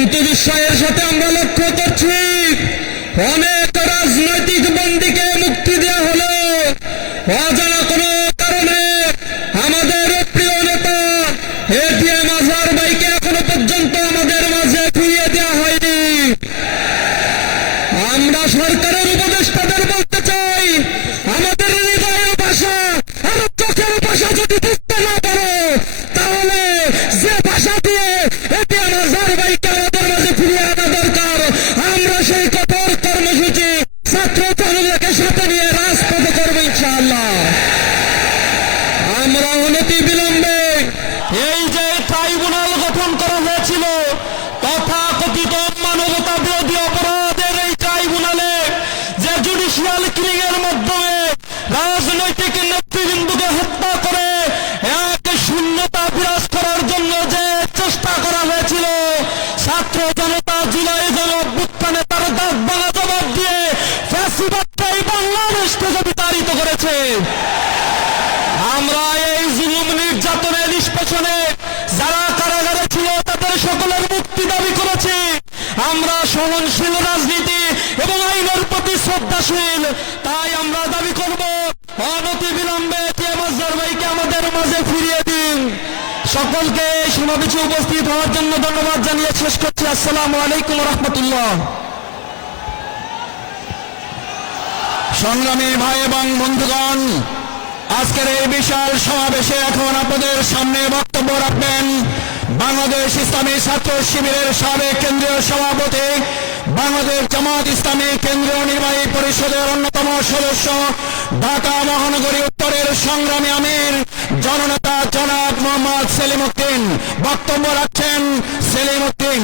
কিন্তু বিস্ময়ের সাথে আমরা লক্ষ্য করছি অনেক রাজনৈতিক বন্দীকে মুক্তি দেওয়া হলো। অজানা কোনো কারণে আমাদের প্রিয় নেতা এটিএম আজহার ভাইকে এখনো পর্যন্ত আমাদের মাঝে ফিরিয়ে দেওয়া হয়নি। আমরা সরকারের উপদেষ্টাদের বলতে চাই, আমাদের হৃদয়ের ভাষা আর চোখের ভাষা যদি বুঝতে না পারো, তাহলে যে ভাষা দিয়ে এটিএম আজহার ভাইকে আমাদের মাঝে ফিরিয়ে আনা দরকার, আমরা সেই কঠোর কর্মসূচি ছাত্র জনতাকে সাথে নিয়ে রাজপথে করবো ইনশাআল্লাহ। আমরা অনতি বিলম্বে এই যে ট্রাইব্যুনাল গঠন করা হয়েছিল, তথাকথিত মানবতা বিরোধী অপরাধের এই ট্রাইব্যুনালে যে জুডিশিয়াল কিলিং এর মাধ্যমে রাজনৈতিক নেতৃবৃন্দকে হত্যা করে এক শূন্যতা বিরাজ করার জন্য যে চেষ্টা করা হয়েছিল, ছাত্র জনতা জুলাই গণ অভ্যুত্থানে তার দাঁত ভাঙা জবাব দিয়ে ফ্যাসিবাদটাই বাংলাদেশ থেকে বিতাড়িত করেছে। আমরা এই জুলুম নির্যাতনের নিষ্পেষণে যারা কারাগারে ছিল তাদের সকলের মুক্তি দাবি করেছি। আমরা সহনশীল রাজনীতি এবং আইনের প্রতি শ্রদ্ধাশীল, তাই আমরা দাবি করব অনতি বিলম্বে এটিএম আজহার ভাইকে আমাদের মাঝে ফিরিয়ে দিন। সকলকে সমাবেশে উপস্থিত হওয়ার জন্য ধন্যবাদ জানিয়ে শেষ করছি। আসসালামু আলাইকুম ওয়া রাহমাতুল্লাহ। সংগ্রামী ভাই এবং বন্ধুগণ, আজকের এই বিশাল সমাবেশে এখন আপনাদের সামনে বক্তব্য রাখবেন বাংলাদেশ ইসলামী ছাত্র শিবিরের সাবেক কেন্দ্রীয় সভাপতি, বাংলাদেশ জামাত ইসলামী কেন্দ্রীয় নির্বাহী পরিষদের অন্যতম সদস্য, ঢাকা মহানগরী উত্তরের সংগ্রামী আমির জননেতা জনাব মোহাম্মদ সেলিম উদ্দিন। বক্তব্য রাখছেন সেলিম উদ্দিন।